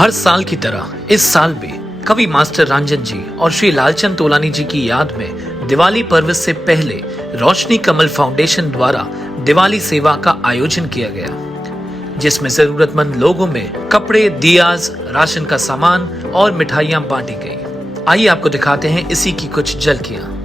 हर साल की तरह इस साल भी कवि मास्टर रंजन जी और श्री लालचंद तोलानी जी की याद में दिवाली पर्व से पहले रोशनी कमल फाउंडेशन द्वारा दिवाली सेवा का आयोजन किया गया, जिसमें जरूरतमंद लोगों में कपड़े, दियाज, राशन का सामान और मिठाइयां बांटी गई। आइए आपको दिखाते हैं इसी की कुछ झलकियां।